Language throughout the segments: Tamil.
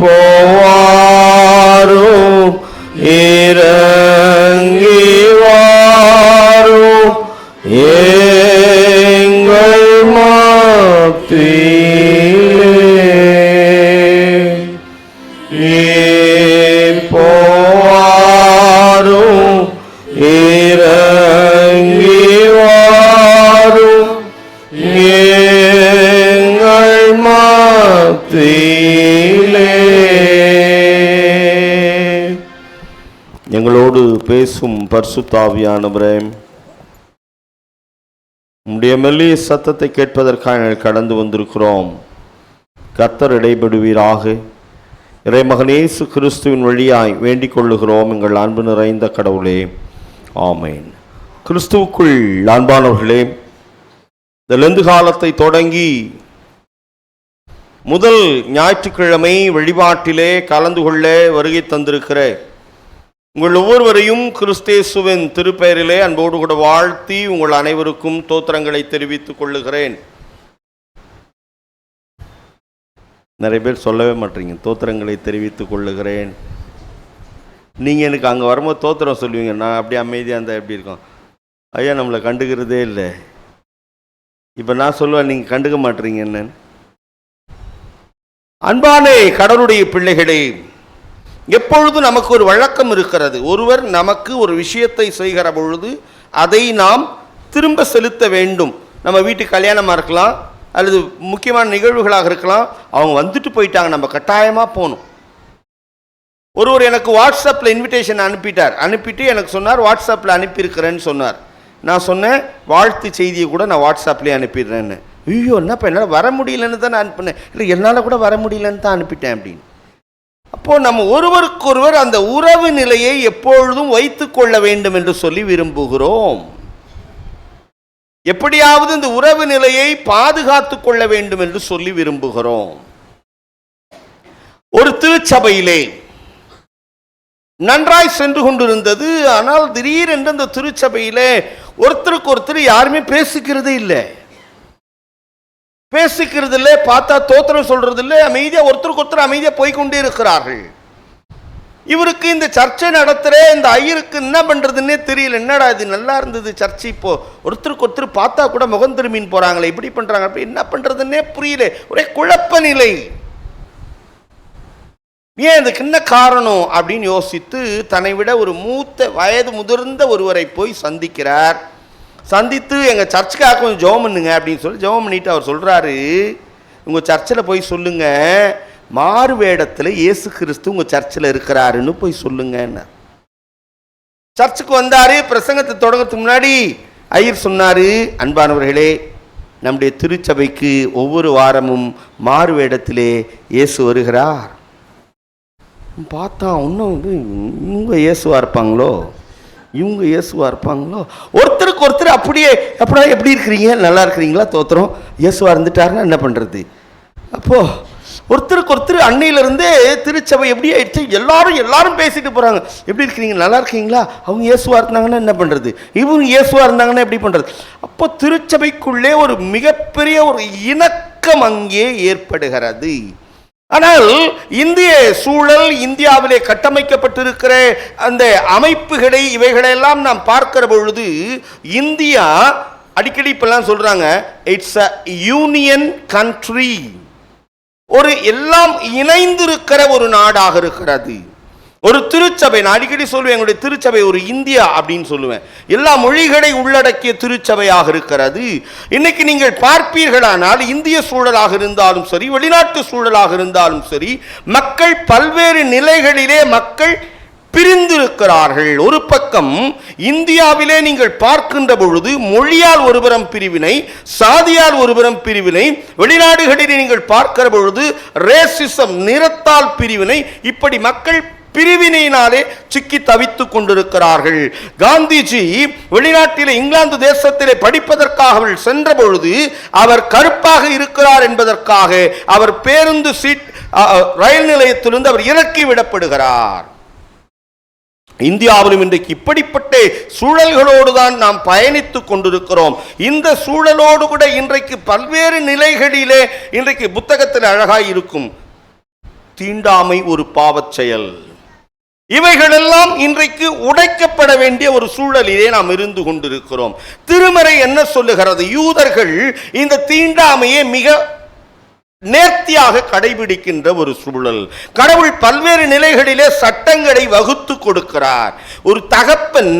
போவாரும் இறங்கி வாரும் எங்கள் மத்தியிலே. போவாரும் இறங்கி வாரும் எங்கள் மத்தியிலே. எங்களோடு பேசும் பரிசுத்த ஆவியானவரே, உம்முடைய மெல்லிய சத்தத்தை கேட்பதற்காக கடந்து வந்திருக்கிறோம். கர்த்தர் இடைபடுவீராக. இறைமகன் இயேசு கிறிஸ்துவின் வழியாய் வேண்டிக் கொள்ளுகிறோம் எங்கள் அன்பு நிறைந்த கடவுளே, ஆமேன். கிறிஸ்துவுக்குள் அன்பானவர்களே, இந்த லெந்து காலத்தை தொடங்கி முதல் ஞாயிற்றுக்கிழமை வழிபாட்டிலே கலந்து கொள்ள வருகை தந்திருக்கிற உங்கள் ஒவ்வொருவரையும் கிறிஸ்தேசுவின் திருப்பெயரிலே அன்போடு கூட வாழ்த்தி உங்கள் அனைவருக்கும் தோத்திரங்களை தெரிவித்துக் கொள்ளுகிறேன். நிறைய பேர் சொல்லவே மாட்டீங்க, தோத்திரங்களை தெரிவித்துக் கொள்ளுகிறேன். நீங்கள் எனக்கு அங்கே வரும்போது தோத்திரம் சொல்லுவீங்க, நான் அப்படியே அமைதியாக இருந்தால் எப்படி இருக்கும்? ஐயா நம்மளை கண்டுக்கிறதே இல்லை. இப்போ நான் சொல்லுவேன், நீங்கள் கண்டுக்க மாட்டீங்க என்னன்னு. அன்பானே கடவுளுடைய பிள்ளைகளே, எப்பொழுது நமக்கு ஒரு வழக்கம் இருக்கிறது. ஒருவர் நமக்கு ஒரு விஷயத்தை செய்கிற பொழுது அதை நாம் திரும்ப செலுத்த வேண்டும். நம்ம வீட்டுக்கு கல்யாணமாக இருக்கலாம், அல்லது முக்கியமான நிகழ்வுகளாக இருக்கலாம். அவங்க வந்துட்டு போயிட்டாங்க, நம்ம கட்டாயமாக போகணும். ஒருவர் எனக்கு வாட்ஸ்அப்பில் இன்விடேஷன் அனுப்பிட்டு எனக்கு சொன்னார், வாட்ஸ்அப்பில் அனுப்பியிருக்கிறேன்னு சொன்னார். நான் சொன்னேன், வாழ்த்து செய்தியை கூட நான் வாட்ஸ்அப்லேயே அனுப்பிடுறேன்னு. ஐயோ என்னப்பா, என்னால் வர முடியலன்னு தான் நான் அனுப்பினேன். இல்லை, என்னால் கூட வர முடியலன்னு தான் அனுப்பிட்டேன் அப்படின்னு. அப்போது நம்ம ஒருவருக்கொருவர் அந்த உறவு நிலையை எப்பொழுதும் வைத்து கொள்ள வேண்டும் என்று சொல்லி விரும்புகிறோம். எப்படியாவது இந்த உறவு நிலையை பாதுகாத்து கொள்ள வேண்டும் என்று சொல்லி விரும்புகிறோம். ஒரு திருச்சபையிலே நன்றாய் சென்று கொண்டிருந்தது. ஆனால் திடீரென்று அந்த திருச்சபையிலே ஒருத்தருக்கு ஒருத்தர் யாருமே பேசிக்கிறதே இல்லை. பார்த்தா தோத்திரம் சொல்றது இல்லை, அமைதியா ஒருத்தருக்கு ஒருத்தர் அமைதியா போய்கொண்டே இருக்கிறார்கள். இவருக்கு இந்த சர்ச்சை நடத்துகிற இந்த ஐயருக்கு என்ன பண்ணுறதுன்னே தெரியல. என்னடா இது நல்லா இருந்தது சர்ச்சை, இப்போ ஒருத்தருக்கு ஒருத்தர் பார்த்தா கூட முகம் திரும்பின்னு போகிறாங்களே, இப்படி பண்ணுறாங்க, அப்படி என்ன பண்ணுறதுன்னே புரியல. ஒரே குழப்ப நிலை. ஏன் இதுக்கு என்ன காரணம் அப்படின்னு யோசித்து தன்னை விட ஒரு வயது முதிர்ந்த ஒருவரை போய் சந்திக்கிறார். சந்தித்து எங்கள் சர்ச்சுக்காக கொஞ்சம் ஜெபம் பண்ணுங்க அப்படின்னு சொல்லி ஜெபம் பண்ணிட்டு அவர் சொல்கிறாரு, உங்கள் சர்ச்சில் போய் சொல்லுங்க, மாறு வேடத்தில் இயேசு கிறிஸ்து உங்கள் சர்ச்சில் இருக்கிறாருன்னு போய் சொல்லுங்க. சர்ச்சுக்கு வந்தார். பிரசங்கத்தை தொடங்கிறதுக்கு முன்னாடி ஐயர் சொன்னார், அன்பானவர்களே, நம்முடைய திருச்சபைக்கு ஒவ்வொரு வாரமும் மாறு வேடத்திலே இயேசு வருகிறார். பார்த்தா இன்னும் இவங்க இயேசுவாக இருப்பாங்களோ, ஒருத்தருக்கு ஒருத்தர் அப்படியே எப்படி இருக்கிறீங்க, நல்லா இருக்கிறீங்களா, தோத்திரம், இயேசுவாக இருந்துட்டாருன்னா என்ன பண்ணுறது? அப்போது ஒருத்தருக்கு ஒருத்தர் அன்னையிலிருந்தே திருச்சபை எப்படி ஆயிடுச்சு, எல்லாரும் பேசிட்டு போகிறாங்க, எப்படி இருக்கிறீங்க, நல்லா இருக்கீங்களா, அவங்க இயேசுவாக இருந்தாங்கன்னா என்ன பண்ணுறது, இவங்க இயேசுவாக இருந்தாங்கன்னா எப்படி பண்ணுறது? அப்போ திருச்சபைக்குள்ளே ஒரு மிகப்பெரிய ஒரு இணக்கம் அங்கே ஏற்படுகிறது. ஆனால் இந்திய சூழல், இந்தியாவிலே கட்டமைக்கப்பட்டிருக்கிற அந்த அமைப்புகளை இவைகளெல்லாம் நாம் பார்க்கிற பொழுது, இந்தியா அடிக்கடி இப்பெல்லாம் சொல்றாங்க, இட்ஸ் அ யூனியன் கண்ட்ரி, ஒரு எல்லாம் இணைந்திருக்கிற ஒரு நாடாக இருக்கிறது. ஒரு திருச்சபை, நான் அடிக்கடி சொல்லுவேன், எங்களுடைய திருச்சபை ஒரு இந்தியா அப்படின்னு சொல்லுவேன், எல்லா மொழிகளை உள்ளடக்கிய திருச்சபையாக இருக்கிறது. இன்னைக்கு நீங்கள் பார்ப்பீர்களானால் இந்திய சூழலாக இருந்தாலும் சரி, வெளிநாட்டு சூழலாக இருந்தாலும் சரி, மக்கள் பல்வேறு நிலைகளிலே மக்கள் பிரிந்திருக்கிறார்கள். ஒரு பக்கம் இந்தியாவிலே நீங்கள் பார்க்கின்ற பொழுது மொழியால் ஒருபுறம் பிரிவினை, சாதியால் ஒருபுறம் பிரிவினை, வெளிநாடுகளிலே நீங்கள் பார்க்கிற பொழுது ரேசிசம், நிறத்தால் பிரிவினை, இப்படி மக்கள் பிரிவினையினாலே சிக்கி தவித்துக் கொண்டிருக்கிறார்கள். காந்திஜி வெளிநாட்டிலே இங்கிலாந்து தேசத்திலே படிப்பதற்காக அவர்கள் சென்ற பொழுது அவர் கருப்பாக இருக்கிறார் என்பதற்காக அவர் பேருந்து ரயில் நிலையத்திலிருந்து அவர் இறக்கி விடப்படுகிறார். இந்தியாவிலும் இன்றைக்கு இப்படிப்பட்ட சூழல்களோடு தான் நாம் பயணித்துக் கொண்டிருக்கிறோம். இந்த சூழலோடு கூட இன்றைக்கு பல்வேறு நிலைகளிலே இன்றைக்கு புத்தகத்தில் அழகாய் இருக்கும். தீண்டாமை ஒரு பாவச் செயல். இவைகளெல்லாம் இன்றைக்கு உடைக்கப்பட வேண்டிய ஒரு சூழலிலே நாம் இருந்து கொண்டிருக்கிறோம். திருமறை என்ன சொல்லுகிறது? யூதர்கள் இந்த தீண்டாமையை மிக நேர்த்தியாக கடைபிடிக்கின்ற ஒரு சூழல். கடவுள் பல்வேறு நிலைகளிலே சட்டங்களை வகுத்து கொடுக்கிறார். ஒரு தகப்பன்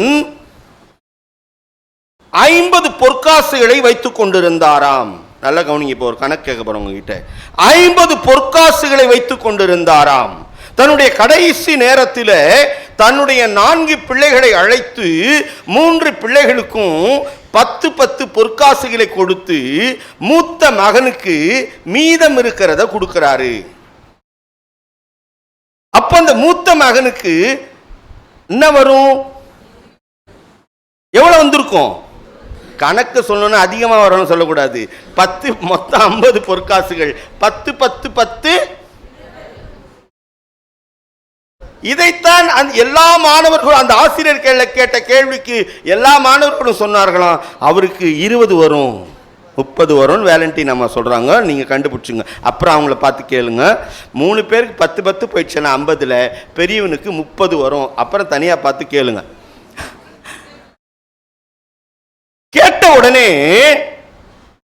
50 பொற்காசுகளை வைத்துக் கொண்டிருந்தாராம். நல்ல கவனிங்க, இப்போ ஒரு கணக்கு கேட்க போறோம் உங்ககிட்ட. 50 பொற்காசுகளை வைத்துக் கொண்டிருந்தாராம். தன்னுடைய கடைசி நேரத்தில் தன்னுடைய 4 பிள்ளைகளை அழைத்து 3 பிள்ளைகளுக்கும் 10 பொற்காசுகளை கொடுத்து மூத்த மகனுக்கு மீதம் இருக்கிறத கொடுக்கிறாரு. அப்ப அந்த மூத்த மகனுக்கு என்ன வரும்? எவ்வளவு வந்திருக்கும்? கணக்கு சொல்லணும்னா அதிகமா வரணும்னு சொல்லக்கூடாது. 10 மொத்தம் 50 பொற்காசுகள். 10 10 10. இதைத்தான் எல்லா மாணவர்களும் அந்த ஆசிரியர்கள் கேட்ட கேள்விக்கு எல்லா மாணவர்களும் சொன்னார்களாம், அவருக்கு 20 வரும் 30 வரும் வேலண்டி நம்ம சொல்றாங்க, நீங்க கண்டுபிடிச்சுங்க. அப்புறம் அவங்கள பார்த்து கேளுங்க. 3 பேருக்கு 10 10 போயிடுச்சுன்னா 50ல் பெரியவனுக்கு 30 வரும். அப்புறம் தனியா பார்த்து கேளுங்க. கேட்ட உடனே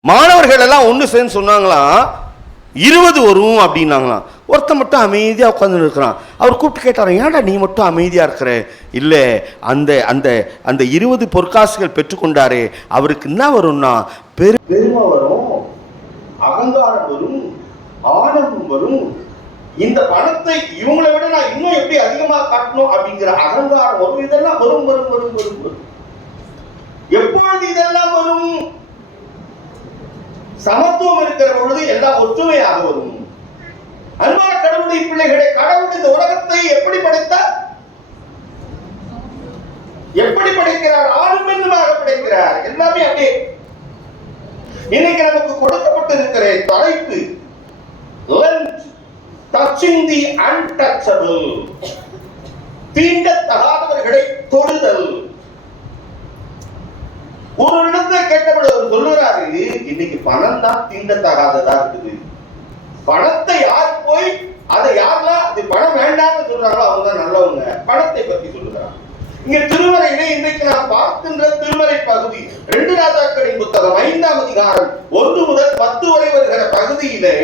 மாணவர்கள் எல்லாம் ஒன்று சேர்ந்து சொன்னாங்களாம் 20 வரும் அப்படின்னாங்களாம். ஒருத்த மட்டும் அமைதியாக உட்காந்து இருக்கிறான். அவர் கூப்பிட்டு கேட்டார், ஏன்டா நீ மட்டும் அமைதியாக இருக்கிற? இல்லை, அந்த அந்த அந்த 20 பொற்காசுகள் பெற்றுக்கொண்டாரே அவருக்கு என்ன வரும்னா பெருமை வரும், அகங்காரம் வரும், ஆணவம் வரும். இந்த பணத்தை இவங்களை விட நான் இன்னும் எப்படி அதிகமாக காட்டணும் அப்படிங்கிற அகங்காரம் வரும். இதெல்லாம் வரும் வரும் வரும் வரும் வரும். எப்பொழுது இதெல்லாம் வரும்? சமத்துவம் இருக்கிற பொழுது எல்லாம் ஒற்றுமையாக வரும். அன்பான கடவுளுடைய பிள்ளைகளை, கடவுள் இந்த உலகத்தை எப்படி படைத்தார்? எப்படி படைக்கிறார்? ஆணும் பெண்ணுமாக படைக்கிறார். எல்லாமே அப்படியே. இன்னைக்கு நமக்கு கொடுக்கப்பட்டு இருக்கிற தலைப்பு touching the untouchable, தீண்டத்தகாதவர்களை தொடுதல். ஒரு இடத்தை கேட்டபடி அவர் சொல்லுறாரு, இன்னைக்கு பணம் தான் தீண்டத்தகாததா இருக்குது. பணத்தை யார் போய் அதை யாரெல்லாம் அது பணம் வேண்டாம்னு சொல்றாங்களோ அவங்க தான் நல்லவங்க. பணத்தை பத்தி சொல்லுறாங்க. இங்க திருமறையிலே இன்றைக்கு நாம் பார்க்கின்ற திருமறை பகுதி 2 ராஜாக்களின் புத்தகம் 5ஆம் அதிகாரம் 1 முதல் 10 வரை வருகிற பகுதியிலே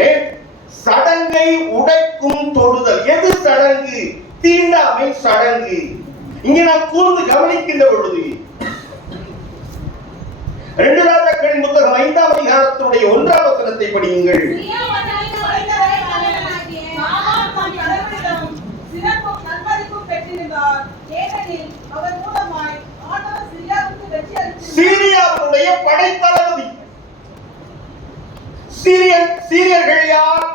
சடங்கை உடைக்கும் தொடுதல். எது சடங்கு? தீண்டாமை சடங்கு. இங்க நாம் கூர்ந்து கவனிக்கின்ற பொழுது 2 ராஜாக்களின் புத்தகம் 5ஆம் அதிகாரத்தினுடைய 1ஆம் வசனத்தை படியுங்கள். சீரியாவுடைய படைத்தளபதி. சீரியர்கள் யார்?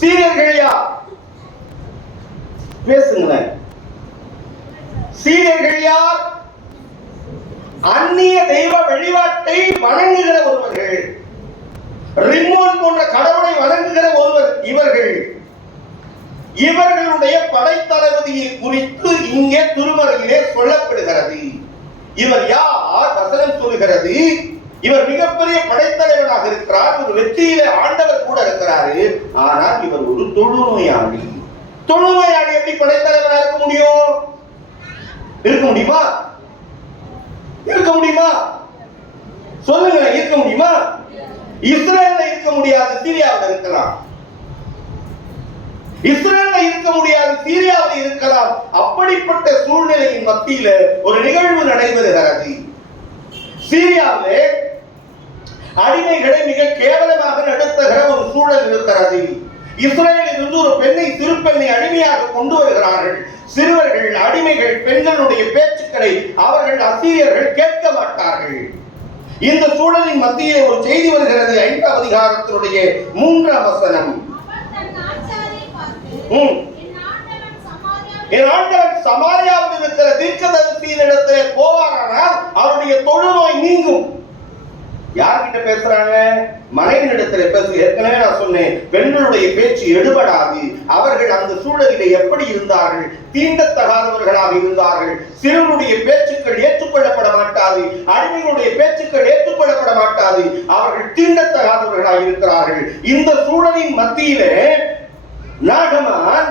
சீரியர்கள் யார்? பேசுங்களேன். சீரியர்கள் யார்? அந்நிய தெய்வ வழிபாட்டை வணங்குகிற ஒருவர்கள். ரிம்மோன் போன்ற கடவுளை வணங்குகிற ஒருவர் இவர்கள். இவர்களுடைய படைத்தளபதியை குறித்து இங்கே திருமறையிலே சொல்லப்படுகிறது. இவர் யார்? வசனம் சொல்லுகிறது, இவர் மிகப்பெரிய படைத்தலைவனாக இருக்கிறார். ஒரு வெற்றியிலே ஆண்டவர் கூட இருக்கிறாரு. ஆனால் இவர் ஒரு தொழுநோயாளி. தொழுநோயாளி எப்படி படைத்தலைவனாக இருக்க முடியும்? இருக்க முடியுமா? இருக்க முடியுமா? சொல்லுங்க, இருக்க முடியுமா? இஸ்ரேல்ல இருக்க முடியாது, சீரியாவில் இருக்கலாம். இஸ்ரேல்ல இருக்க முடியாது, சீரியாவில் இருக்கலாம். அப்படிப்பட்ட சூழ்நிலையின் மத்தியில ஒரு நிகழ்வு நடைபெறுகிறது. சீரியாவிலே அடிமைகளை மிக கேவலமாக நடத்துகிற ஒரு சூழல் இருக்கிறது. இஸ்ரேலில் இருந்து ஒரு பெண்ணை, சிறு பெண்ணை அடிமையாக கொண்டு வருகிறார்கள். சிறுவர்கள், அடிமைகள், பெண்களுடைய பேச்சுக்களை அவர்கள் அசீரியர்கள் கேட்க மாட்டார்கள். இந்த சூழலின் மத்தியிலே ஒரு செய்தி வருகிறது. 5ஆம் அதிகாரத்தினுடைய 3ஆம் வசனம். என் ஆண்டவன் சமாரியாவில் இருக்கிற தீர்க்கதரிசியினிடத்திலே போவாரானால் அவருடைய தொழுநோய் நீங்கும். யார்கிட்ட பேசுறாங்க? மனைவியிடத்திலே பேசு. ஏற்கனவே நான் சொன்னேன், பெண்களுடைய பேச்சு எடுபடாது. அவர்கள் அந்த சூழலிலே எப்படி இருந்தார்கள்? தீண்டத்தகாதவர்களாக இருந்தார்கள். சிறுவனுடைய பேச்சுக்கள் ஏற்றுக்கொள்ளப்பட மாட்டாது, அடிமைகளுடைய பேச்சுக்கள் ஏற்றுக்கொள்ளப்பட மாட்டாது. அவர்கள் தீண்டத்தகாதவர்களாக இருக்கிறார்கள். இந்த சூழலின் மத்தியிலே நாகமான்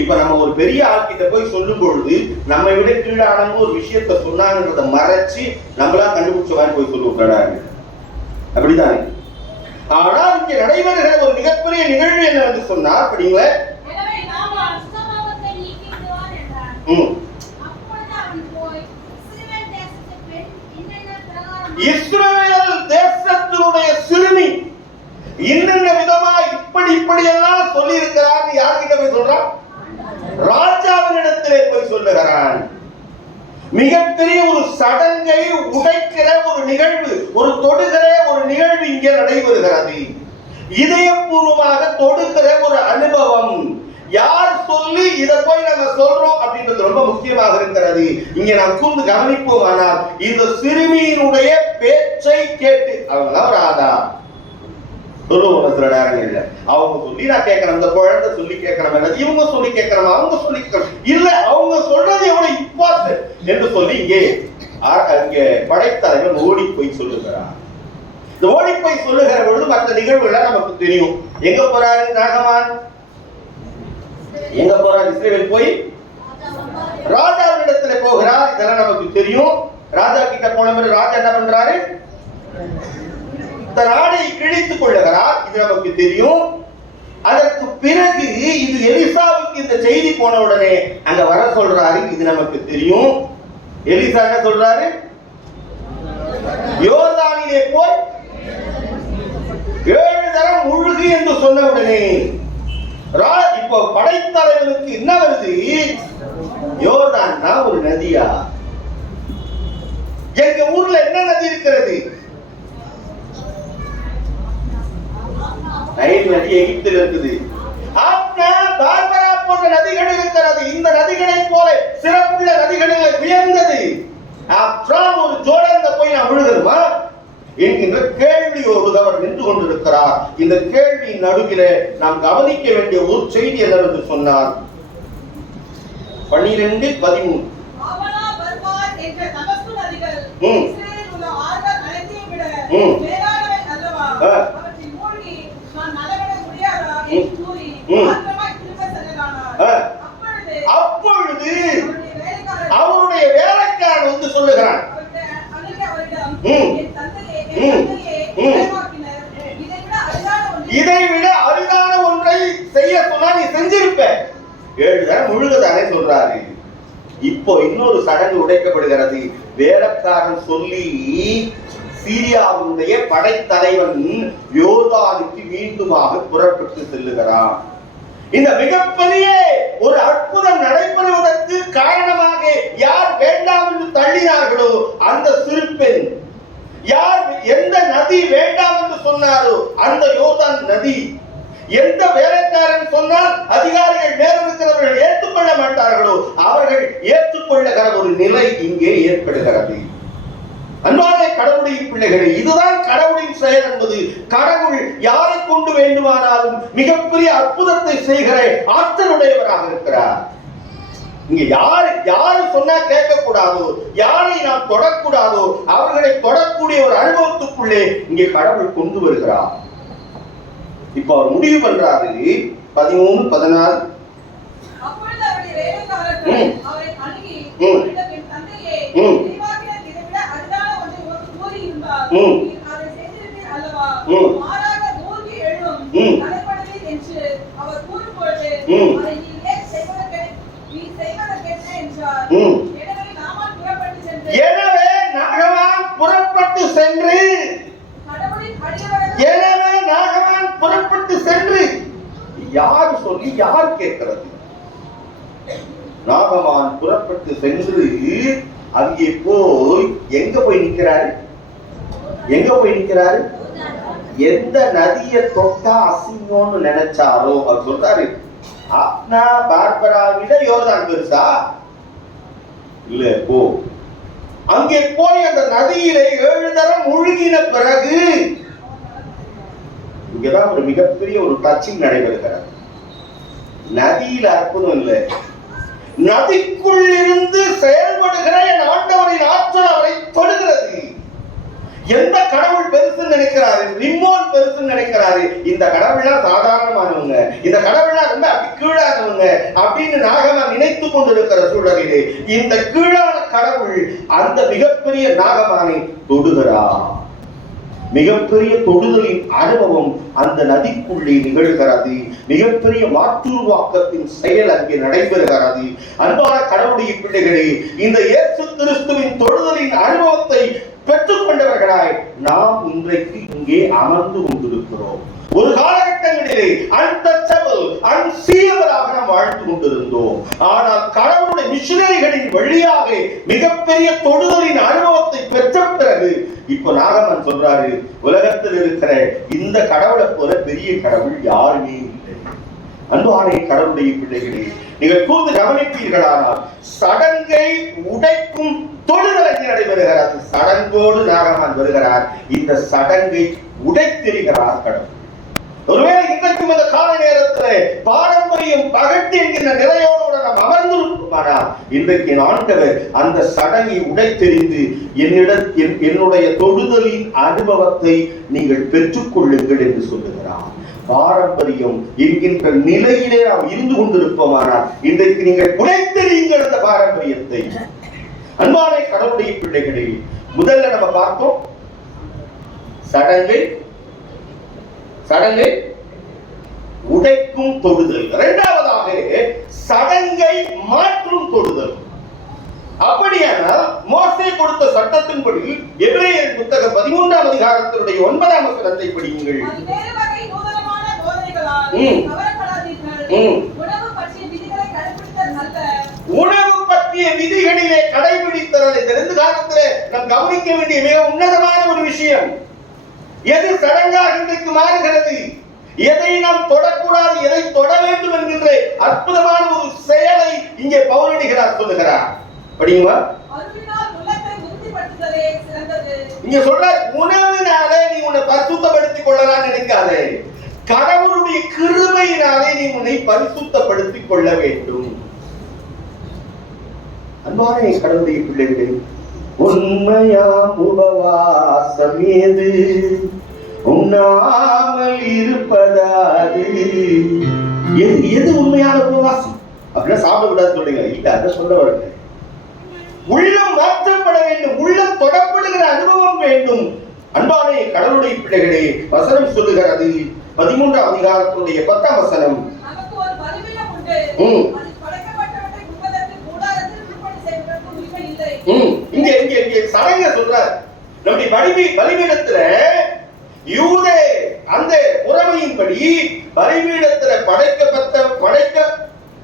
இப்ப நம்ம ஒரு பெரிய ஆட்கிட்ட போய் சொல்லும் பொழுது நம்மை விட கீழானவங்க ஒரு விஷயத்த சொன்னாங்கன்றத மறைச்சு நம்மளா கண்டுபிடிச்ச மாதிரி போய் சொல்லுவாங்க. அப்படித்தானே? ஆனால் இங்க நடைபெறுகிற ஒரு மிகப்பெரிய நிகழ்வு என்ன என்று சொன்னார். அப்படிங்களே, இஸ்ரவேல் தேசத்தினுடைய சிறுமி இன்னென்ன விதமா இப்படி எல்லாம் சொல்லி இருக்கிறார். யார்கிட்ட போய் சொல்றான்? ராஜாவினிடத்திலே போய் சொல்லுகிறான். மிகப்பெரிய ஒரு சடங்கை உடைக்கிற ஒரு நிகழ்வு, ஒரு தொடுகிற ஒரு நிகழ்வு இங்கே நடைபெறுகிறது. இதயபூர்வமாக தொடுகிற ஒரு அனுபவம். யார் சொல்லி இதை போய் நம்ம சொல்றோம் அப்படின்றது ரொம்ப முக்கியமாக இருக்கிறது. இங்க நாம் கூர்ந்து கவனிப்போம். ஆனால் இந்த சிறுமியினுடைய பேச்சை கேட்டு அவங்க ராதா சொல்லுவோம். சில நேரங்கள்ல அவங்க சொல்லி நான் கேட்கறேன், இந்த குழந்தை சொல்லி கேட்கறேன், இவங்க சொல்லி கேட்கறோம், அவங்க சொல்லி கேட்கறோம், இல்ல அவங்க சொல்றது எவ்வளவு இம்பார்ட்டன்ட் என்று சொல்லி இங்கே படைத்தலைவர் ஓடி போய் சொல்லுகிறார். இந்த ஓடி போய் சொல்லுகிற பொழுது மற்ற நிகழ்வுகள் நமக்கு தெரியும். எங்க போறாரு நாகமான்? எங்க போறாரு? இஸ்ரவேல் போய் ராஜாவினிடத்துல போகிறார். இதெல்லாம் நமக்கு தெரியும். ராஜா கிட்ட போன பிறகு ராஜா என்ன பண்றாரு? நாடை கிழித்துக் கொள்ளுகிறார். இது நமக்கு தெரியும். அதற்கு பிறகு இது எலிசாவுக்கு இந்த செய்தி போன உடனே அங்க வர சொல்றாரு. இது நமக்கு தெரியும். எலிசா என்ன சொல்றாரு? யோர்தானிலே போய் 7 தரம் முழுகு என்று சொன்ன உடனே இப்போ படைத்தலைவனுக்கு என்ன வருது? யோர்தான் ஒரு நதியா? எங்க ஊர்ல என்ன நதி இருக்கிறது? நைல் நதி எகிப்தில் இருக்குது. பார்பரா போன்ற நதிகள் இருக்கிறது. இந்த நதிகளை போல சிறப்புள்ள நதிகளில் உயர்ந்தது ஒரு ஜோர்டான்ல போய் நான் விழுகிறோமா என்கின்ற கேள்வியோடு அவர் நின்று கொண்டிருக்கிறார். இந்த கேள்வி நடுவிலே நாம் கவனிக்க வேண்டிய ஒரு செய்தி என்னவென்று சொன்னார். 12:13 அப்பொழுது அவருடைய வேலைக்காரன் வந்து சொல்லுகிறான், இதை விட அரிதான ஒன்றை செய்ய சொன்னா நீ செஞ்சிருப்ப. 7 தரம் முழுகதானே சொல்றாரு. இப்போ இன்னொரு சடங்கு உடைக்கப்படுகிறது. வேலைக்காரன் சொல்லி சீரியாவுடைய படைத்தலைவன் யோர்தானுக்கு மீண்டுமாக புறப்பட்டு செல்லுகிறான். இந்த மிகப்பெரிய ஒரு அற்புதம் நடைபெறுவதற்கு காரணமாக யார் வேண்டாம் என்று தள்ளினார்களோ அந்த சிறு பெண், யார் எந்த நதி வேண்டாம் என்று சொன்னாரோ அந்த யோர்தான் நதி, எந்த வேலைக்காரன் சொன்னால் அதிகாரிகள் மேலிருக்கிறவர்கள் ஏற்றுக்கொள்ள மாட்டார்களோ அவர்கள் ஏற்றுக்கொள்ளுகிற ஒரு நிலை இங்கே ஏற்படுகிறது. அன்பான கடவுளுடைய பிள்ளைகளே, இதுதான் கடவுளின் செயல் என்பது. கடவுள் யாரை கொண்டு வேண்டுமானாலும் மிகப்பெரிய அற்புதத்தை செய்கிற ஆற்றலுடையவராக இருக்கிறார். இங்க யாரு சொன்னா கேட்கக்கூடாதோ, யாரை நாம் தொடக்கூடாதோ அவர்களை தொடக்கூடிய ஒரு அனுபவத்துக்குள்ளே இங்கே கடவுள் கொண்டு வருகிறார். இப்ப அவர் முடிவு பண்றாரு. 13:14 எனவே நாகமான் புறப்பட்டு சென்று யார் சொல்லி யார் கேட்கிறது? நாகமான் புறப்பட்டு சென்று அங்கே போய் எங்க போய் நிற்கிறாரு? எந்த நதியை தொட்டா அசிங்கம்னு நினைச்சாரோ அவர் சொல்றாரு, ஆப்னா பார்பரா விட யோர்தான் பெருசா? இல்ல, போ. அங்கே போய் அந்த நதியிலே 7 தரம் முழுகின பிறகு இங்கதான் ஒரு மிகப்பெரிய ஒரு டச்சிங் நடைபெறுகிறது. நதியில் அற்புதம் இல்லை, நதிக்குள் இருந்து செயல்படுகிற என் ஆண்டவரின் ஆற்றல் அவரை தொடுகிறது. எந்த கடவுள் பெருசுன்னு நினைக்கிறாரு? ரிமோட் பெருசுன்னு நினைக்கிறாரு. இந்த கடவுள்லாம் சாதாரணமானவங்க, இந்த கடவுள்லாம் ரொம்ப கீழானவங்க அப்படின்னு நாகமான் நினைத்து கொண்டிருக்கிற சூழலிலே இந்த கீழான கடவுள் அந்த மிகப்பெரிய நாகமானை தொடுகிறார். மிகப்பெரிய தொடுதலின் அனுபவம் அந்த நதிக்குள்ளே நிகழ்கிறது. மிகப்பெரிய மாற்றுருவாக்கத்தின் செயல் அங்கே நடைபெறுகிறது. அன்பான கடவுளுடைய பிள்ளைகளே, இந்த இயேசு கிறிஸ்துவின் தொடுதலின் அனுபவத்தை பெற்றுக் கொண்டவர்களாய் நாம் இன்றைக்கு இங்கே அமர்ந்து கொண்டிருக்கிறோம். ஒரு காலகட்டங்களிலே அன்டச்சபிள், அன்சீயபிளாக நாம் வாழ்ந்து கொண்டிருந்தோம். ஆனால் கடவுளுடைய மிஷனரிகளின் வழியாக மிகப்பெரிய தொடுதலின் அனுபவத்தை பெற்ற பிறகு இப்ப நாகமன் சொல்றாரு, உலகத்தில் இருக்கிற இந்த கடவுளை போல பெரிய கடவுள் யாருமே இல்லை. அன்பான கடவுளுடைய பிள்ளைகளே, நீங்கள் கூர்ந்து கவனிப்பீர்களானால் சடங்கை உடைக்கும் தொடுதல் அங்கே நடைபெறுகிறது. சடங்கோடு நாகமான் வருகிறார். இந்த சடங்கை உடைத்தெறிகிறார் கடவுள். ஒருவேளை இன்றைக்கும் இந்த கால நேரத்தில் பாரம்பரியம் பகட்டு என்கிற நிலையோடு நாம் அமர்ந்திருப்போமானால் இன்றைக்கு ஆண்டவர் அந்த சடங்கை உடைத்தெறிந்து என்னுடைய தொடுதலின் அனுபவத்தை நீங்கள் பெற்றுக் கொள்ளுங்கள் என்று சொல்லுகிறார். பாரம்பரியம் என்கின்ற நிலையிலே நாம் இருந்து கொண்டிருப்போமானால் இன்றைக்கு நீங்கள் உடைத்தெறியுங்கள் அந்த பாரம்பரியத்தை. அன்பான கடவுளுடைய பிள்ளைகளே, முதல்ல நம்ம பார்த்தோம் சடங்கை உடைக்கும் தொடுதல். இரண்டாவதாக சடங்கை மாற்றும் தொடுதல். அப்படியானால் மோசே கொடுத்த சட்டத்தின்படி எபிரேயர் புத்தகம் 13ஆம் அதிகாரத்தினுடைய 9ஆம் வசனத்தை படியுங்கள். உணவு பற்றிய விதிகளிலே கடைபிடித்தல் தெரிந்து காலத்திலே நாம் கவனிக்க வேண்டிய மிக உன்னதமான ஒரு விஷயம். எது சடங்காக இன்றைக்கு மாறுகிறது, எதை நாம் தொடக்கூடாது, எதை தொட வேண்டும் என்கின்ற அற்புதமான ஒரு செயலை இங்கே பவுலடிகளார் சொல்லுகிறார். படிங்களா? இங்க சொல்ற உணவினாலே நீ உன்னை பரிசுத்தப்படுத்திக் கொள்ளலாம் நினைக்காதே, கடவுளுடைய கிருபையினாலே நீ உன்னை பரிசுத்தப்படுத்திக் கொள்ள வேண்டும். அன்பான கடவுளுடைய பிள்ளைகளே, உண்மையாம் உபவாசம் ஏது, உண்ணாமல் இருப்பதாது. எது உண்மையான உபவாசம்? அப்படின்னா சாப்பிட விடாது சொல்றீங்க இல்ல, அதை சொல்ல வரல. உள்ளம் மாற்றப்பட வேண்டும், உள்ளம் தொடப்படுகிற அனுபவம் வேண்டும். அன்பான கடவுளுடைய பிள்ளைகளே, வசனம் சொல்லுகிறது 13ஆம் அதிகாரத்தினுடைய 10ஆம் வசனம். இங்க சடங்க சொல்றார். நம்முடைய பலிபீடத்துல யூத அந்த உறவையின்படி பலிபீடத்துல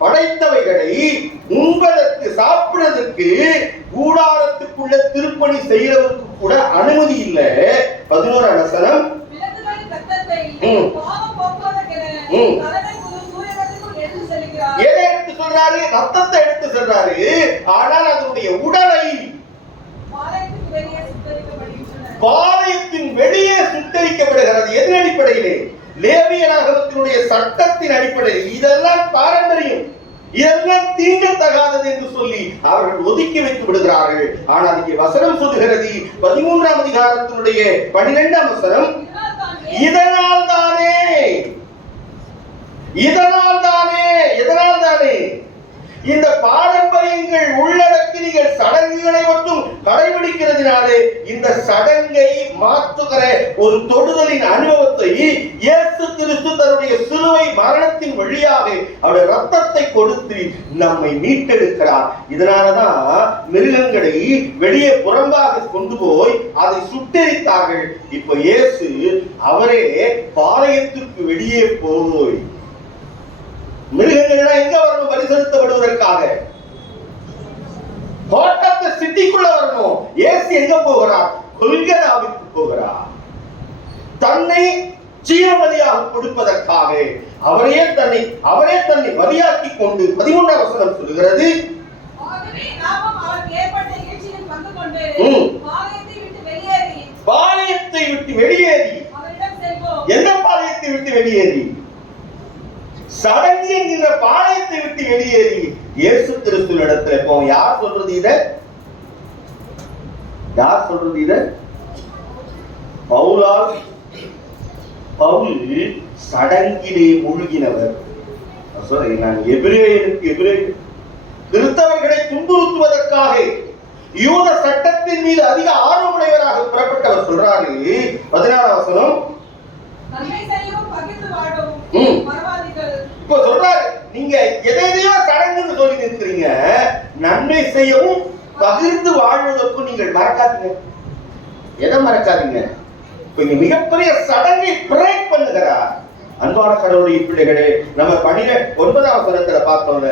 படைத்தவைகளை உண்பதற்கு சாப்பிடுறதுக்கு கூடாரத்துக்குள்ள திருப்பணி செய்யறதுக்கு கூட அனுமதி இல்லை. 11ஆம் வசனம். எதை எடுத்து சொல்றாரு? ரத்தத்தை எடுத்து சொல்றாரு. ஆனால் அதனுடைய உடலை பாளையத்தின் வெளியே சுட்டரிக்கப்படுகிறது. எதன் அடிப்படையிலே? லேவியராகமத்தினுடைய சட்டத்தின் அடிப்படையில். இதெல்லாம் பாரம்பரியம், இதெல்லாம் தீண்டத்தகாதது என்று சொல்லி அவர்கள் ஒதுக்கி வைத்து விடுகிறார்கள். ஆனால் இங்கே வசனம் சொல்லுகிறது 13ஆம் அதிகாரத்தினுடைய 12ஆம் வசனம், இதனால் தானே இந்த பாரம்பரியங்கள் உள்ளடக்கி நீங்கள் சடங்குகளை மட்டும் கடைபிடிக்கிறதுனாலே இந்த சடங்கை மாற்றுகிற ஒரு தொடுதலின் அனுபவத்தை இயேசு கிறிஸ்து தன்னுடைய சிலுவை மரணத்தின் வழியாக அவருடைய ரத்தத்தை கொடுத்து நம்மை மீட்டெடுக்கிறார். இதனாலதான் மிருகங்களை வெளியே புறம்பாக கொண்டு போய் அதை சுட்டெரித்தார்கள். இப்ப இயேசு அவரே பாளையத்திற்கு வெளியே போய் மிருகங்கள் எங்க வரணும்? பலி செலுத்தப்படுவதற்காக தோட்டத்தை சிட்டிக்குள்ள வரணும். இயேசு எங்க போகிறார்? கொல்கதாவிற்கு போகிறார். தன்னை ஜீவபலியாக கொடுப்பதற்காக அவரே தன்னை பலியாக்கி கொண்டு 13ஆம் வசனம் சொல்கிறது, பாளையத்தை விட்டு வெளியேறி. எந்த பாளையத்தை விட்டு வெளியேறி? சடங்கு என்கிற பாளையத்தை விட்டு வெளியேறி இயேசு கிறிஸ்துவினிடத்துல போவோம். யார் சொல்றது இத? யார் சொல்றது இத? பவுல் சடங்கிலே மூழ்கினவர். நான் கிறிஸ்தவர்களை துன்புறுத்துவதற்காக யூத சட்டத்தின் மீது அதிக ஆர்வமுடையவராக புறப்பட்டவர். சொல்றாரு 14ஆம் வசனம். இப்போ சொல்றாரு, நீங்க எதையோ சடங்குன்னு சொல்லி நிற்கிறீங்க, நன்மை செய்யவும் பகிர்ந்து வாழ்வதற்கும் நீங்கள் மறக்காதீங்க. எதை மறக்காதீங்க? இப்ப மிகப்பெரிய சடங்கை பிரேக் பண்ணுகிறார். அன்பான கடவுளுடைய பிள்ளைகளே, நம்ம 19ஆம் வசனத்துல பார்த்தோம்ல,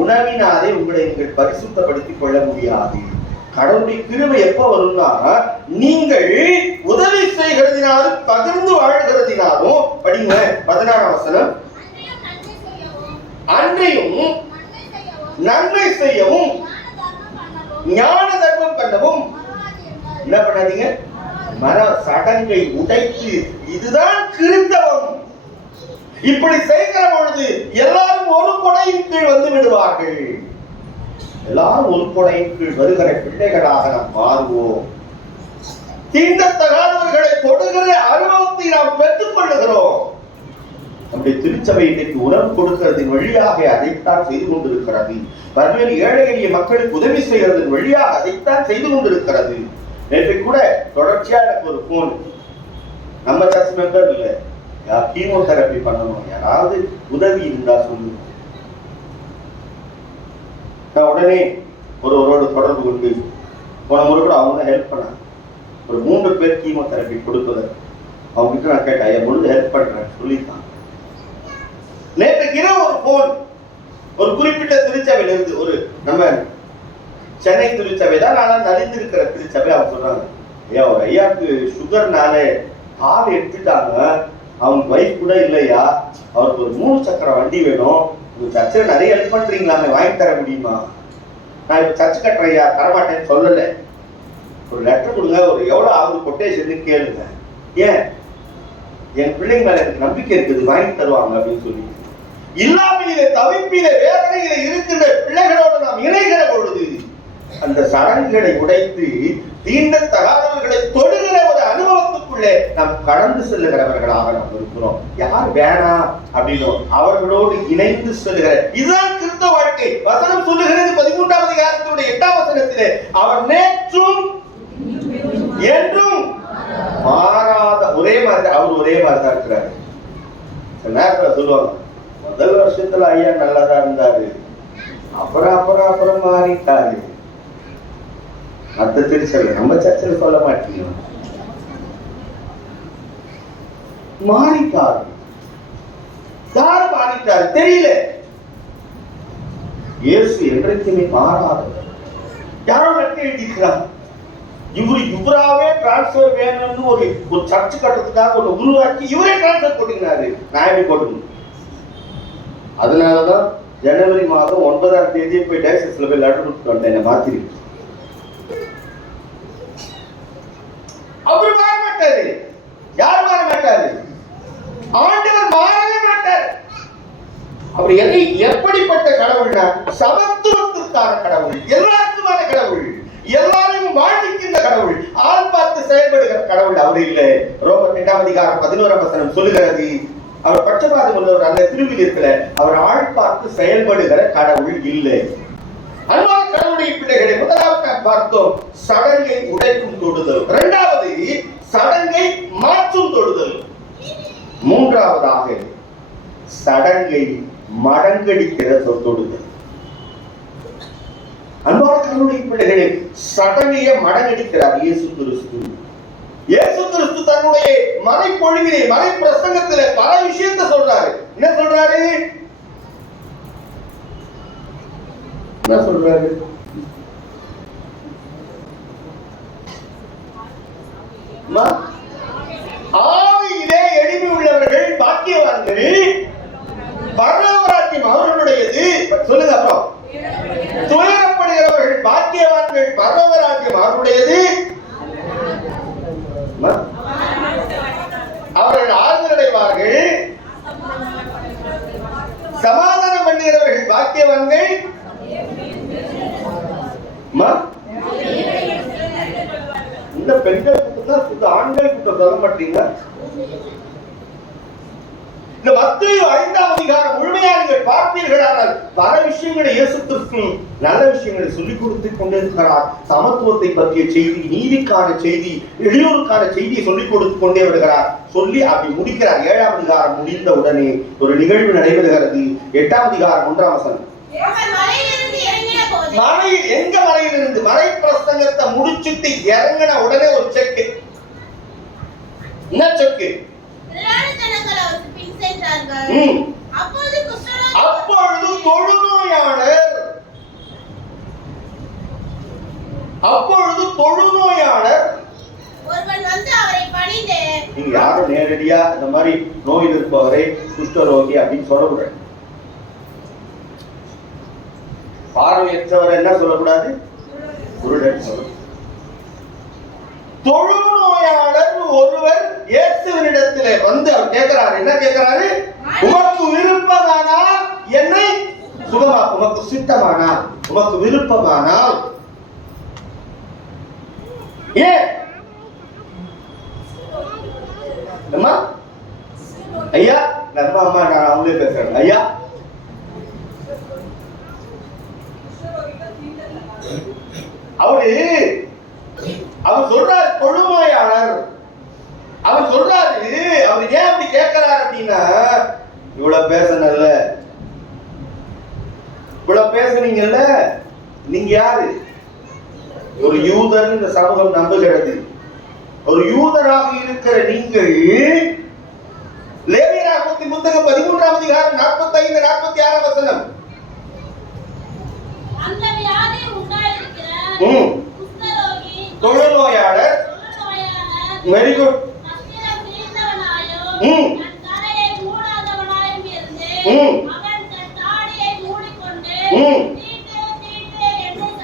உணவினாலே உங்களை நீங்கள் பரிசுத்தப்படுத்திக் கொள்ள முடியாது. கடவுளுடைய கிருபை எப்ப வரும்னா, நீங்கள் உதவி செய்கிறதினாலும் பகிர்ந்து வாழ்கிறதினாலும். படிங்க 16ஆம் வசனம். அன்றையும் நன்மை செய்யவும் ஞான தர்மம் பண்ணவும் என்ன பண்ணாதீங்க? மர சடங்கை உடைத்து. இதுதான் கிறிஸ்தவம். இப்படி செய்கிற பொழுது எல்லாரும் ஒரு கொடையின் கீழ் வந்து விடுவார்கள். எல்லாரும் ஒரு கொடையின் கீழ் வருகிற பிள்ளைகளாக நாம் மாறுவோம். தீண்டத்தகாதவர்களை தொடுகிற அனுபவத்தை நாம் பெற்றுக் கொள்ளுகிறோம். நம்முடைய திருச்சபை இன்றைக்கு உணவு கொடுக்கிறதின் வழியாக அதைத்தான் செய்து கொண்டிருக்கிறது. பல்வேறு ஏழை எளிய மக்களுக்கு உதவி செய்கிறதன் வழியாக அதைத்தான் செய்து கொண்டிருக்கிறது. நேற்று கூட தொடர்ச்சியா எனக்கு ஒரு போன், நம்ம சர்ச் மெம்பர் இல்ல, கீமோதெரபி பண்ணணும், யாராவது உதவி இருந்தா சொல்லுங்க. நான் உடனே ஒருவரோடு தொடர்பு கொண்டு போன முறை கூட அவங்க ஹெல்ப் பண்ணாங்க. ஒரு 3 பேர் கீமோதெரபி கொடுப்பதற்கு அவங்க கிட்ட நான் கேட்டேன், என் பொழுது ஹெல்ப் பண்றேன் சொல்லிட்டாங்க. நேற்று இரவு ஒரு போன், ஒரு குறிப்பிட்ட திருச்சபையில இருந்து, ஒரு நம்ம சென்னை திருச்சபை தான், நான் நலிந்திருக்கிற திருச்சபை. அவங்க சொல்றாங்க, ஐயா ஒரு ஐயாவுக்கு சுகர்னால கால் எடுத்துட்டாங்க, அவங்க வைஃப் கூட இல்லையா, அவருக்கு ஒரு 3 சக்கர வண்டி வேணும், உங்க சர்ச்சில் நிறைய ஹெல்ப் பண்றீங்களாமே, வாங்கி தர முடியுமா? நான் இப்ப சர்ச் கட்டுறையா, தரமாட்டேன்னு சொல்லல, ஒரு லெட்டர் கொடுங்க, ஒரு எவ்வளவு ஆகுது கொட்டேஷன் கேளுங்க, ஏன் என் பிள்ளைங்க மேல எனக்கு நம்பிக்கை இருக்குது, வாங்கி தருவாங்க அப்படின்னு சொல்லி. இல்லாமையிலே தவிப்பிலே வேதனையிலே இருக்கின்ற பிள்ளைகளோடு நாம் இணைகிற பொழுது அந்த சடங்குகளை உடைத்து தீண்டத்தகாதவர்களை தொடுகிற ஒரு அனுபவத்துக்குள்ளே நாம் கடந்து செல்லுகிறவர்களாக நாம் இருக்கிறோம். யார் வேணாம் அப்படின்னு அவர்களோடு இணைந்து செல்லுகிற இதுதான் கிறிஸ்தவ வாழ்க்கை. வசனம் சொல்லுகிறது 13ஆம் அதிகாரத்தினுடைய 8ஆம் வசனத்திலே, அவர் நேற்றும் என்றும் மாறாத ஒரே மாதிரி, அவர் ஒரே மாதிரி தான் இருக்கிறாரு. நேரத்தில் சொல்லுவாங்க, முதல் வருஷத்துல ஐயா நல்லதா இருந்தாரு, அப்புறம் மாறிட்டாரு. மற்ற திருச்சபை, நம்ம சர்ச்சில் சொல்ல மாட்டீங்க, மாறிட்டாரு. யார் மாறிட்டாரு தெரியல. இயேசு என்றைக்குமே மாறாதவர். யாரோ லெட்டர் எழுதிக்கிறாங்க, இவராவே டிரான்ஸ்பர் வேணும்னு ஒரு சர்ச் கட்டுறதுக்காக ஒரு உருவாக்கி இவரே டிரான்ஸ்பர் போட்டுக்கிறாரு. நான் எப்படி போட்டுக்கணும்? அதனாலதான் ஜனவரி மாதம் 9ஆம் தேதி போய் டேசஸ்ல போய் லெட்டர் கொடுத்துட்டு வந்தேன், என்ன மாத்திருக்கு. அவர் மாற மாட்டாரு. யார் மாற மாட்டாரு? ஆண்டவர் மாறவே மாட்டார். அவர் எப்படிப்பட்ட கடவுள்னா, சமத்துவத்திற்கான கடவுள், எல்லாருக்குமான கடவுள், எல்லாரையும் வாழ்விக்கின்ற கடவுள், ஆள் பார்த்து செயல்படுகிற கடவுள் அவர் இல்லை. ரோமர் 8ஆம் அதிகாரம் 11ஆம் வசனம் சொல்லுகிறது, அவர் பட்சபாதம் உள்ளவர் அல்ல, திருவில் இருக்கல, அவர் ஆள் பார்த்து செயல்படுகிற கடவுள் இல்லை. அன்பான கடவுளுடைய பிள்ளைகளை, முதலாவது பார்த்தோம் சடங்கை உடைக்கும் தொடுதல், இரண்டாவது சடங்கை மாற்றும் தொடுதல், மூன்றாவதாக சடங்கை மடங்கடிக்கிற தொடுதல். அன்பான கடவுளுடைய பிள்ளைகளை, சடங்கையை மடங்கடிக்கிறார் இயேசு கிறிஸ்து. இயேசு கிறிஸ்து தன்னுடைய மறைப்பொழிவிலே, மறை பிரசங்கத்திலே பல விஷயத்தை சொல்றாரு. என்ன சொல்றாரு? ஆவியிலே எளிமை உள்ளவர்கள் பாக்கியவான்கள், பரலோகராஜ்யம் அவர்களுடையது. சொல்லுங்க அப்புறம். துயரப்படுகிறவர்கள் பாக்கியவான்கள், பரலோகராஜ்யம் அவர்களுடையது. அவர்கள் ஆறுதல் அடைவார்கள். ஆண்கள் இந்த பெண்கள் கூட்டம் தான், ஆண்கள் கூட்டம் சொல்ல மாட்டீங்க. இந்த மத்தேயு 5ஆம் அதிகாரம் முழுமையாக நீங்கள் பார்ப்பீர்களானால் பல விஷயங்களை இயேசு கிறிஸ்து நல்ல விஷயங்களை சொல்லிக் கொடுத்து கொண்டிருக்கிறார். சமத்துவத்தை பற்றிய செய்தி, நீதிக்கான செய்தி, எளியோருக்கான செய்தியை சொல்லிக் கொடுத்து கொண்டே வருகிறார். சொல்லி அப்படி முடிக்கிறார். 7ஆம் அதிகாரம் முடிந்த உடனே ஒரு நிகழ்வு நடைபெறுகிறது. 8ஆம் அதிகாரம் 1ஆம் வசனம். எங்க மலையிலிருந்து மலை பிரசங்கத்தை முடிச்சுட்டு இறங்கின உடனே ஒரு செக்கு. என்ன செக்கு? அப்பொழுது தொழுநோயாளர் நீங்க யாரும் நேரடியா இந்த மாதிரி நோயில் இருப்பவரை குஷ்டரோகி அப்படின்னு சொல்லக்கூடாது. பார்வையற்றவர் என்ன சொல்லக்கூடாது? குருடன் சொல்ல. தொழுநோயாளர் ஒருவர் இயேசுவினிடத்திலே வந்து அவர் கேட்கிறார். என்ன கேட்கிறாரு? உமக்கு விருப்பமானால் என்னை சுகமா, உமக்கு சித்தமானால், உமக்கு விருப்பமானால். ஏன் அம்மா? ஐயா நம்ம அம்மா, நான் அவங்களே பேசுறேன். ஐயா அவர் சொல்றாரு தொழுநோயாளர். அவர் சொல்றாரு, அவர் ஏன் அப்படி கேட்கிறாரு அப்படின்னா, இவ்வளவு பேசணும்ல, இவ்வளவு பேசுனீங்கல்ல, நீங்க யாரு? ஒரு யூதர் இந்த சமூகம் நம்புகிறது. ஒரு யூதராக இருக்கிற நீங்கள் லேவியராகமத்தின் புத்தகம் 13ஆம் அதிகாரம் 45 46 வசனம். தொழுநோயாளர் வெரி குட்.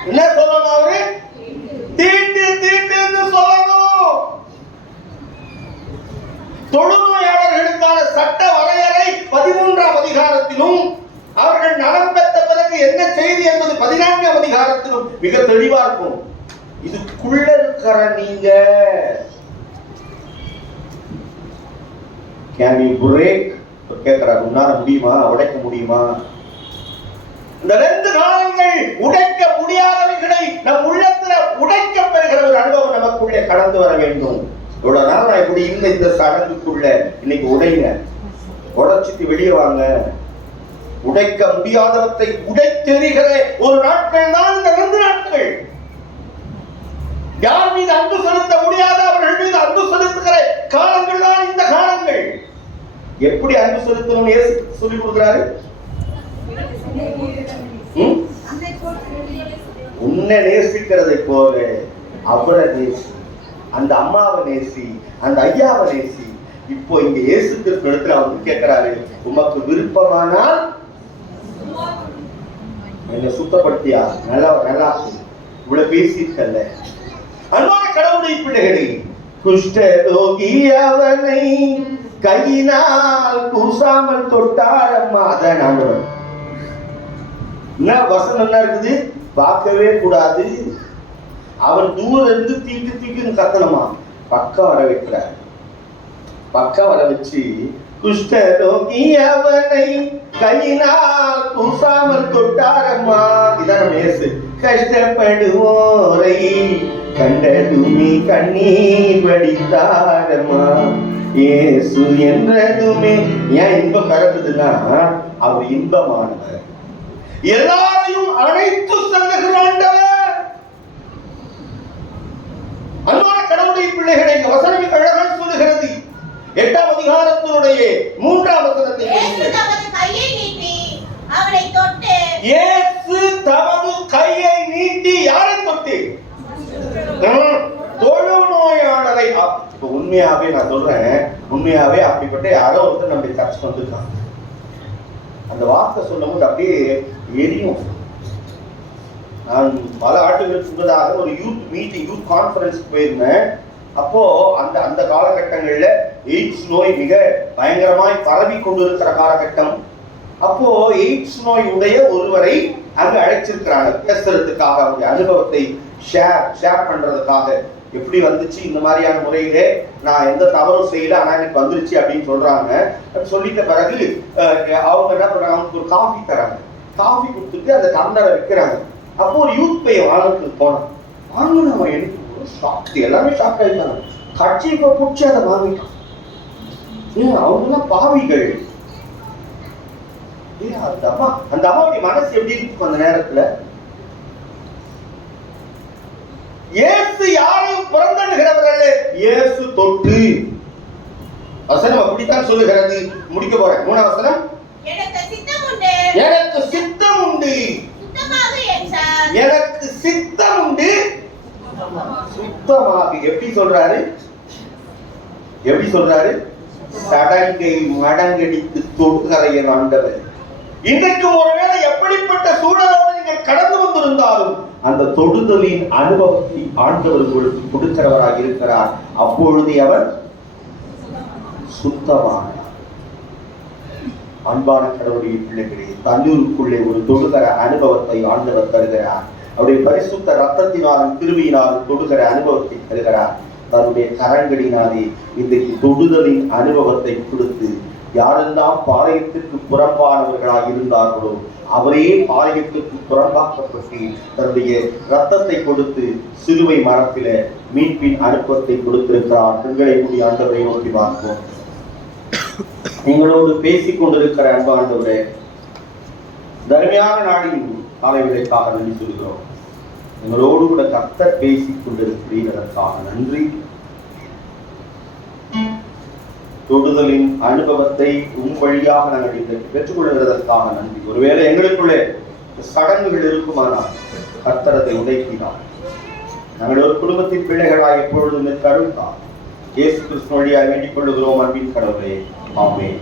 என்ன சொல்லணும்? அவரு தீட்டு தீட்டுன்னு சொல்லணும். தொழுநோயாளர்களுக்கான சட்ட வரையறை 13ஆம் அதிகாரத்திலும், அவர்கள் நலம் பெற்ற பிறகு என்ன செய்தி என்பது 14ஆம் அதிகாரத்திலும் மிக தெளிவா இருக்கும். இதுக்குள்ள இருக்கிற நீங்க கேன் யூ பிரேக் கேட்கிறார். உன்னால முடியுமா? உடைக்க முடியுமா? இந்த 2 காலங்கள் உடைக்க முடியாதவைகளை நம் உள்ளத்துல உடைக்க பெறுகிற ஒரு அனுபவம் நமக்குள்ளே கடந்து வர வேண்டும். இவ்வளவு நாள் நான் இப்படி இருந்த இந்த சடங்குக்குள்ள இன்னைக்கு உடைங்க, உடைச்சிட்டு வெளியே வாங்க. உடைக்க முடியாதவற்றை உடைத்தெறிகிற ஒரு நாட்கள் தான் இந்த 2 நாட்கள். யார் மீது அன்பு செலுத்த முடியாத அவர்கள் மீது அன்பு செலுத்துகிற காலங்கள் தான் இந்த காலங்கள். எப்படி அன்பு செலுத்தணும் இயேசு சொல்லிக் கொடுக்கிறாரு. உன்னை நேசிக்கிறதை போல அவரை நேசி, அந்த அம்மாவை நேசி, அந்த ஐயாவை நேசி. இப்போ இங்க இயேசு கிறிஸ்து அவங்க கேட்கிறாரு, உமக்கு விருப்பமானால் என்னை சுத்தப்படுத்தியா? நல்லா நல்லா இவ்வளவு பேசியிருக்கல. அன்பான கடவுளுடைய பிள்ளைகளை, குஷ்டரோகி அவனை கையினால் கூசாமல் தொட்டாரம்மா. அதான் ஆண்டவர். என்ன வசனம் என்ன இருக்குது? பார்க்கவே கூடாது. அவன் தூரம் இருந்து தீட்டு தீக்குன்னு கத்தனமா, பக்கம் வர வைக்கிறார். பக்கம் வர வச்சு, குஷ்டரோகி அவனை கையினால் கூசாமல் தொட்டாரம்மா. இதான் இயேசு. கஷ்டப்படுவோரை கண்டதுமே கண்ணீர் வடித்தாரம்மா. இயேசு என்றதுமே ஏன் இன்பம் கறக்குதுன்னா, அவர் இன்பமானவர், எல்லாரையும் அழைத்து செல்லுகிற ஆண்டவர். அன்பான கடவுளுடைய பிள்ளைகளை, இந்த வசனம் அழகாக சொல்லுகிறது. 8ஆம் அதிகாரத்தினுடைய 3ஆம் வசனத்தை இயேசு தமது கையை நீட்டி யாரை தொட்டு? தொழுநோயாளரை. உண்மையாவே நான் சொல்றேன், உண்மையாவே அப்படிப்பட்ட யாரோ ஒருத்தர் நம்ம டச் பண்ணிருக்காங்க. அந்த வார்த்தை சொல்லும் போது அப்படியே எரியும். நான் பல ஆண்டுகளுக்கு முன்னதாக ஒரு யூத் மீட்டிங், யூத் கான்ஃபரன்ஸ் போயிருந்தேன். அப்போ அந்த காலகட்டங்கள்ல எய்ட்ஸ் நோய் மிக பயங்கரமாய் பரவி கொண்டிருக்கிற காலகட்டம். அப்போ எய்ட்ஸ் நோய் உடைய ஒருவரை அங்கு அழைச்சிருக்கிறாங்க பேசுறதுக்காக, அவருடைய அனுபவத்தை ஷேர் பண்றதுக்காக. எப்படி வந்துச்சு இந்த மாதிரியான முறையிலே, நான் எந்த தவறும் செய்யல ஆனா எனக்கு வந்துருச்சு அப்படின்னு சொல்றாங்க. சொல்லிட்ட பிறகு அவங்க என்ன பண்றாங்க, அவங்களுக்கு ஒரு காஃபி தராங்க. காஃபி கொடுத்துட்டு அந்த டம்ளரை வைக்கிறாங்க. அப்போ ஒரு யூத் பையன் வாங்கிட்டு போனான். வாங்கினவன் எனக்கு ஷாக், எல்லாமே ஷாக் ஆயிட்டாங்க. கட்சியை பிடிச்சி அதை வாங்கிட்டான். அவங்கெல்லாம் பாவிகள். அந்த அம்மாவுடைய மனசு எப்படி இருக்கும் அந்த நேரத்துல? இயேசு யாரும் பிறந்தனுகிறவர்கள், இயேசு தொட்டு. வசனம் அப்படித்தான் சொல்லுகிறது. முடிக்க போறேன். 3ஆம் வசனம், எனக்கு சித்தம் உண்டு, எனக்கு சித்தம் உண்டு, சுத்தமாக. எப்படி சொல்றாரு? எப்படி சொல்றாரு? சடங்கை மடங்கடித்து தொடுகிற ஆண்டவர். இன்றைக்கு ஒருவேளை எப்படிப்பட்ட சூழலோடு நீங்கள் கடந்து வந்திருந்தாலும் அந்த தொடுதலின் அனுபவத்தை ஆண்டவர் உங்களுக்கு கொடுக்கிறவராக இருக்கிறார். அப்பொழுது அவர் சுத்தமானார். அன்பான கடவுளுடைய பிள்ளைகளே, தண்ணீருக்குள்ளே ஒரு தொடுகிற அனுபவத்தை ஆண்டவர் தருகிறார். அவருடைய பரிசுத்த ரத்தத்தினாலும் கிருபையினாலும் தொடுகிற அனுபவத்தை தருகிறார். தன்னுடைய கரங்களினாலே இன்றைக்கு தொடுதலின் அனுபவத்தை கொடுத்து, யாரெல்லாம் பாளையத்திற்கு புறம்பானவர்களாக இருந்தார்களோ அவரே பாளையத்திற்கு புறம்பாக்கப்பட்டு தன்னுடைய ரத்தத்தை கொடுத்து சிலுவை மரத்தில மீட்பின் அனுபவத்தை கொடுத்திருக்கிறார். பெண்களை கூடிய ஆண்டவரை நோக்கி பார்ப்போம். நீங்களோடு பேசிக் கொண்டிருக்கிற அன்பாண்டவரே, தர்மையான நாளின் காலை விலைக்காக நன்றி சொல்கிறோம். எங்களோடு கூட கர்த்தர் பேசிக் கொண்டிருக்கிறதற்காக நன்றி. தொடுதலின் அனுபவத்தை வழியாக நாங்கள் இன்றைக்கு பெற்றுக்கொள்கிறதற்காக நன்றி. ஒருவேளை எங்களுக்குள்ளே சடங்குகள் இருக்குமானால் கர்த்தரத்தை உடைக்கிறார். நாங்கள் ஒரு குடும்பத்தின் பிள்ளைகளாக எப்பொழுதுமே கருத்தார். இயேசு கிறிஸ்து வழியாக வேண்டிக் கொள்ளுகிறோம் அன்பின் கடவுளே. ஆமென்.